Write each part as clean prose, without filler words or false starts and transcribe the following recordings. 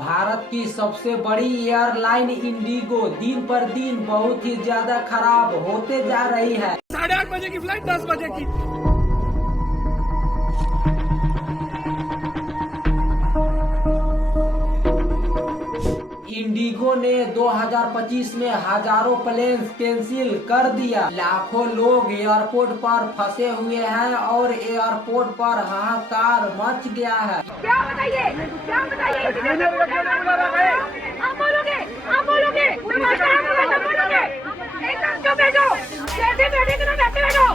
भारत की सबसे बड़ी एयरलाइन इंडिगो दिन पर दिन बहुत ही ज्यादा खराब होते जा रही है। 8:30 बजे की फ्लाइट 10 बजे की। इंडिगो ने 2025 में हजारों प्लेन्स कैंसिल कर दिया। लाखों लोग एयरपोर्ट पर फंसे हुए हैं और एयरपोर्ट पर हाहाकार मच गया है। क्या बताइए आप बोलोगे एकदम क्यों बैठो जैसे बैठे कि ना वैसे बैठो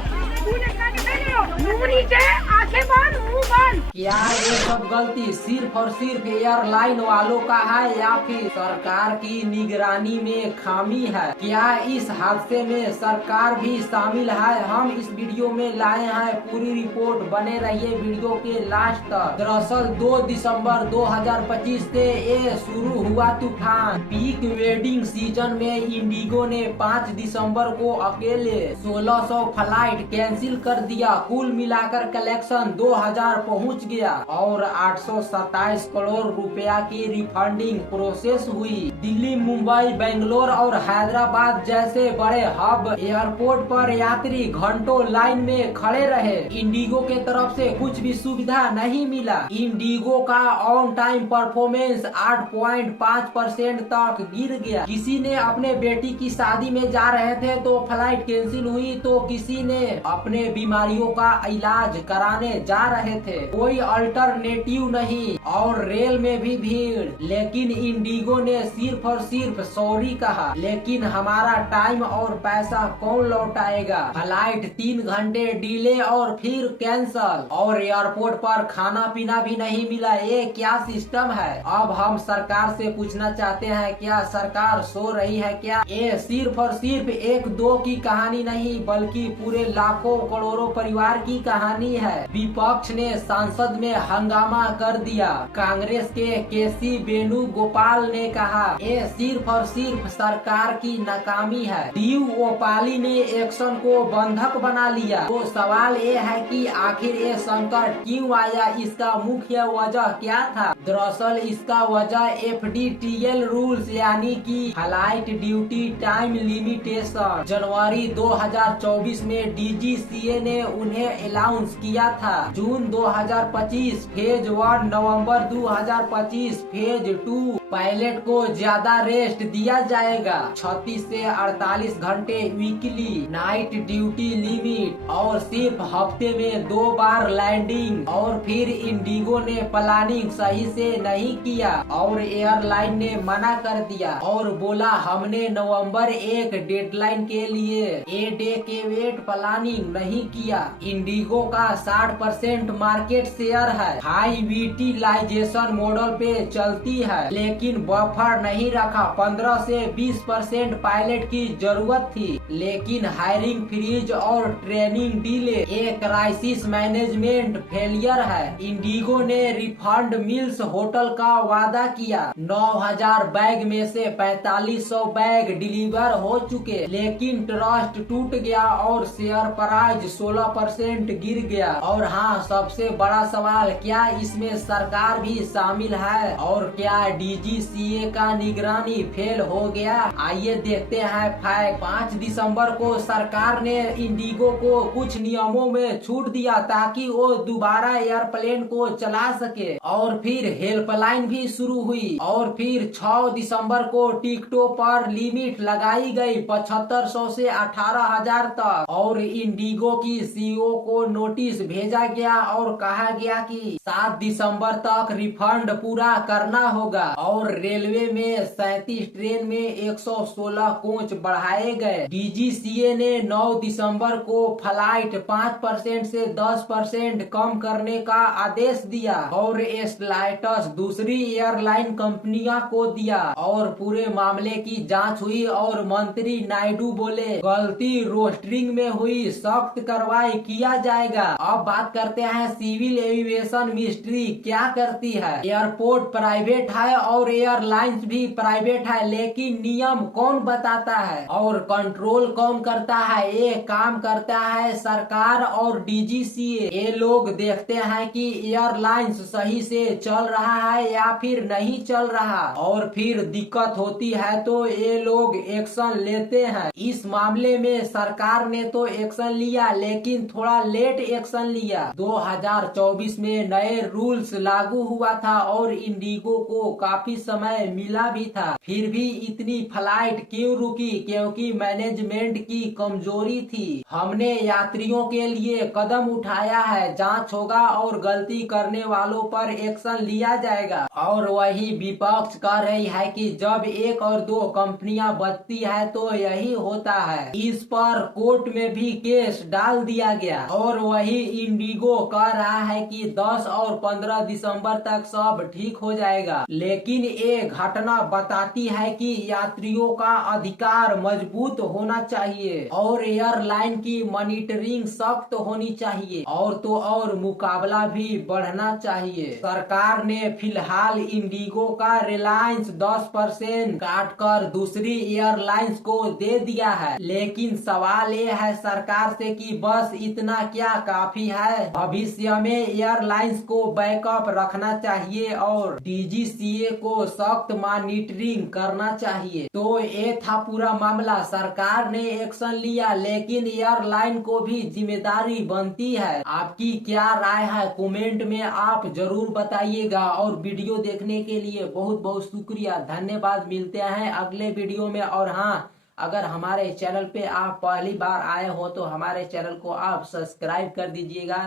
मुंह नीचे आंखें बंद मुंह बंद। क्या ये सब गलती सिर्फ और सिर्फ एयरलाइन वालों का है या फिर सरकार की निगरानी में खामी है? क्या इस हादसे में सरकार भी शामिल है? हम इस वीडियो में लाए हैं पूरी रिपोर्ट, बने रहिए वीडियो के लास्ट तक। दरअसल 2 दिसंबर 2025 से ये शुरू हुआ तूफान। पीक वेडिंग सीजन में इंडिगो ने 5 दिसंबर को अकेले 1600 फ्लाइट कैंसिल कर दिया। कुल मिलाकर कलेक्शन 2000 पहुंच गया और 827 करोड़ रुपया की रिफंडिंग प्रोसेस हुई। दिल्ली, मुंबई, बेंगलोर और हैदराबाद जैसे बड़े हब एयरपोर्ट पर यात्री घंटों लाइन में खड़े रहे। इंडिगो के तरफ से कुछ भी सुविधा नहीं मिला। इंडिगो का ऑन टाइम परफॉर्मेंस 8.5% तक गिर गया। किसी ने अपने बेटी की शादी में जा रहे थे तो फ्लाइट कैंसिल हुई, तो किसी ने अपने बीमारियों का इलाज कराने जा रहे थे। कोई अल्टरनेटिव नहीं और रेल में भी भीड़। लेकिन इंडिगो ने सिर्फ और सिर्फ सॉरी कहा। लेकिन हमारा टाइम और पैसा कौन लौटाएगा? फ्लाइट 3 घंटे डिले और फिर कैंसल, और एयरपोर्ट पर खाना पीना भी नहीं मिला। ये क्या सिस्टम है? अब हम सरकार से पूछना चाहते हैं, क्या सरकार सो रही है क्या? ये सिर्फ और सिर्फ 1-2 की कहानी नहीं बल्कि पूरे लाखों करोड़ों परिवार की कहानी है। विपक्ष ने संसद में हंगामा कर दिया। कांग्रेस के केसी वेणुगोपाल ने कहा ये सिर्फ और सिर्फ सरकार की नाकामी है। डीयू ओपाली ने एक्शन को बंधक बना लिया। तो सवाल ये है कि आखिर ये संकट क्यों आया? इसका मुख्य वजह क्या था? दरअसल इसका वजह FDTL रूल्स यानी कि फ्लाइट ड्यूटी टाइम लिमिटेशन जनवरी 2024 में DGCA ने उन्हें अलाउंस किया था। जून 2025 फेज 1, नवंबर 2025 फेज 2 पायलट को ज्यादा रेस्ट दिया जाएगा। 36 से 48 घंटे वीकली नाइट ड्यूटी लिमिट और सिर्फ हफ्ते में 2 बार लैंडिंग। और फिर इंडिगो ने प्लानिंग सही से नहीं किया और एयरलाइन ने मना कर दिया और बोला हमने नवंबर 1 डेडलाइन के लिए ए डे के वेट प्लानिंग नहीं किया। इंडिगो का 60% मार्केट शेयर है। हाई यूटिलाइजेशन मॉडल पे चलती है लेकिन बफर नहीं रखा। 15 से 20% पायलट की जरूरत थी लेकिन हायरिंग फ्रीज और ट्रेनिंग डिले एक क्राइसिस मैनेजमेंट फेलियर है। इंडिगो ने रिफंड मिल्स होटल का वादा किया। 9000 बैग में से 4500 बैग डिलीवर हो चुके लेकिन ट्रस्ट टूट गया और शेयर प्राइस 16% गिर गया। और हाँ, सबसे बड़ा सवाल, क्या इसमें सरकार भी शामिल है और क्या DGCA का निगरानी फेल हो गया? आइए देखते हैं फैक्ट। 5 दिसंबर को सरकार ने इंडिगो को कुछ नियमों में छूट दिया ताकि वो दोबारा एयरप्लेन को चला सके और फिर हेल्पलाइन भी शुरू हुई। और फिर 6 दिसंबर को टिकटों पर लिमिट लगाई गई 7500 से 18000 तक और इंडिगो की CEO को नोटिस भेजा गया और कहा गया कि 7 दिसंबर तक रिफंड पूरा करना होगा। और रेलवे में 37 ट्रेन में 116 कोच बढ़ाए गए। DGCA ने 9 दिसंबर को फ्लाइट 5% से 10% कम करने का आदेश दिया और स्लाइटस दूसरी एयरलाइन कंपनियां को दिया और पूरे मामले की जांच हुई और मंत्री नायडू बोले गलती रोस्टरिंग में हुई, सख्त कार्रवाई किया जाएगा। अब बात करते हैं सिविल एविएशन मिनिस्ट्री क्या करती है। एयरपोर्ट प्राइवेट है और और एयरलाइंस भी प्राइवेट है, लेकिन नियम कौन बताता है और कंट्रोल कौन करता है? ये काम करता है सरकार और DGCA। ये लोग देखते हैं कि एयरलाइंस सही से चल रहा है या फिर नहीं चल रहा, और फिर दिक्कत होती है तो ये लोग एक्शन लेते हैं। इस मामले में सरकार ने तो एक्शन लिया, लेकिन थोड़ा लेट एक्शन लिया। 2024 में नए रूल्स लागू हुआ था और इंडिगो को काफी समय मिला भी था, फिर भी इतनी फ्लाइट क्यों रुकी? क्योंकि मैनेजमेंट की कमजोरी थी। हमने यात्रियों के लिए कदम उठाया है, जांच होगा और गलती करने वालों पर एक्शन लिया जाएगा। और वही विपक्ष कह रही है कि जब एक और दो कंपनियां बचती है तो यही होता है। इस पर कोर्ट में भी केस डाल दिया गया और वही इंडिगो कह रहा है कि 10 और 15 दिसंबर तक सब ठीक हो जाएगा। लेकिन ये घटना बताती है कि यात्रियों का अधिकार मजबूत होना चाहिए और एयरलाइन की मॉनिटरिंग सख्त होनी चाहिए, और तो और मुकाबला भी बढ़ना चाहिए। सरकार ने फिलहाल इंडिगो का रिलायंस 10% काटकर दूसरी एयरलाइंस को दे दिया है, लेकिन सवाल ये है सरकार से कि बस इतना क्या काफी है? भविष्य में एयरलाइंस को बैकअप रखना चाहिए और DGCA को सख्त मॉनिटरिंग करना चाहिए। तो ये था पूरा मामला। सरकार ने एक्शन लिया, लेकिन एयरलाइन को भी जिम्मेदारी बनती है। आपकी क्या राय है कमेंट में आप जरूर बताइएगा, और वीडियो देखने के लिए बहुत बहुत शुक्रिया, धन्यवाद। मिलते हैं अगले वीडियो में। और हाँ, अगर हमारे चैनल पे आप पहली बार आए हो तो हमारे चैनल को आप सब्सक्राइब कर दीजिएगा।